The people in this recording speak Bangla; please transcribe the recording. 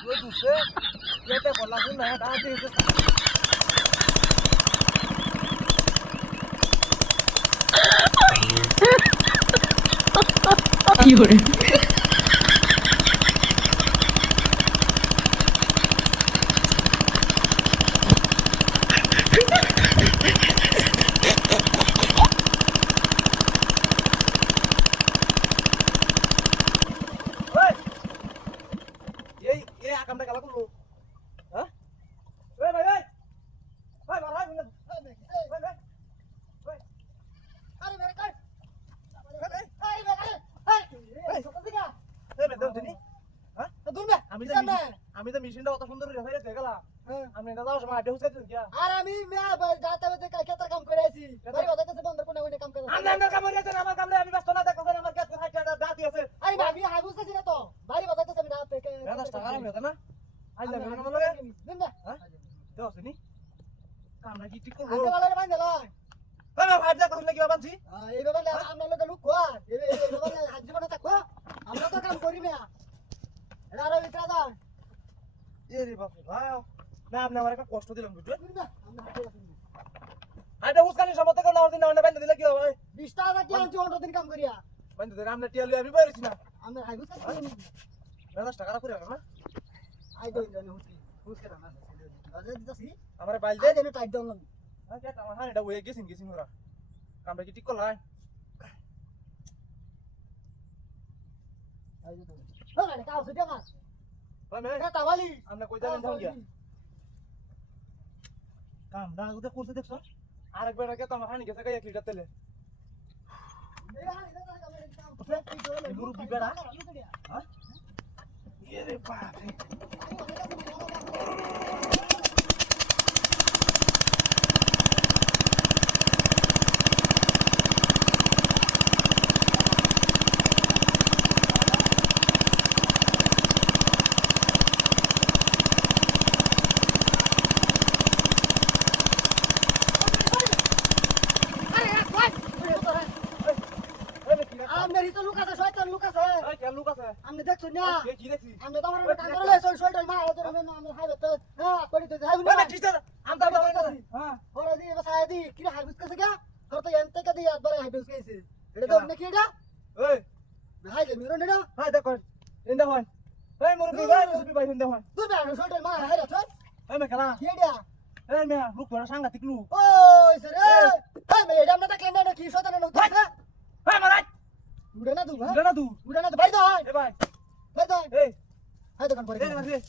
Gue duse, dia teh bola pun nah ada itu. Fiore. Ye akan mereka lakukan lu. Hah? Woi, woi, woi. Woi, marah bener. Woi, woi. Woi. Aduh, mereka. Hai, mereka. Hai. Hei, kok sih enggak? Hei, betul sini. Hah? Betul enggak? Ami तो मिशन दा सुंदर रे है देखला हमने दादा sama ada उसका क्या अरे मी जाते होते काय खेतर काम करायची बरी होता तसं बंदर कोणा कोणी काम करायचं अंदर काम रे तो नामा काम रे अभी बस तो ना देखो ना मर क्या हाइट दाती है अरे भाभी हागूस कशी ना तो भारी होता तसं मी राहते काय दादा स्टार में होता ना आज ना मैं मतलब है निंदा हां तो सुनी काम ना की टिको आते वाला रे बांधला हां भाई जा कसले की बाबा जी এই বাবা আমরা লোক লুক কোয়া এই বাবা হাজি বনা থাকো আমরা তো কাম করি না এরা আর বিক্রা দাও ये रे बाप रे भाई मैं आपने हमारे का कष्ट दिलाम बुझो নিন্দা আমরা হাতে রাখি आटे उसका नहीं समझते करना और दिन ना बंद दिला क्यों भाई 20 টাকা কি আনছো 15 দিন কাম করিয়া बंद दे हमने टियल अभी बैठ ना আমরা হাগুস করি दादा स्टार করে না আই দই জানি হুস করে না আরে দিতাছি हमारे बाल दे আই দেন টাইট ডাউন हां क्या काम हां এটা ওয়ে গেছিন हो रहा काम কি ঠিক করলা আই দই হ্যাঁ কাও সুজা মা भाई मैं এটা তাওয়ালি हमने कोई जाने जाऊं गया काम ना उधर कुर्सी देखो आरेक बेटा क्या तुम हानि कैसे क्या कीड़ा तेले गुरु की बेड़ा हां ये रे बाप रे আমনে রিতো লুক আছে শয়তান লুক আছে ए क्या लुका है আমনে দেখছ না ये की देखी আমনে তো আমার কাম করে লইছ শয়তান মা এত আমি আমনে হাই তো হ্যাঁ করি তো যাই भाई না ठीक है हम तो हां ওরা দি বসায় দি কি হাইবুস কাছে গা তোর তো এনতে কা দি একবার হাইবুস কাছে এটা তো অন্য কি এটা ओए হাই যে মেরো না हां देखो इंदा होय ए मुर्गी भाई इंदा होय তুই না শয়তান মা হাই রে ए मैं कला কি এটা ए मैं रुक बड़ा सांगा तिकलू ওই সরে হাই মে এটা না কেন না কি শয়তান না তুই हां महाराज উড়ে না তুই उधर ना तू উড়ে না তো ভাই তো ए भाई ভাই তো ए হাই দোকান পরে ए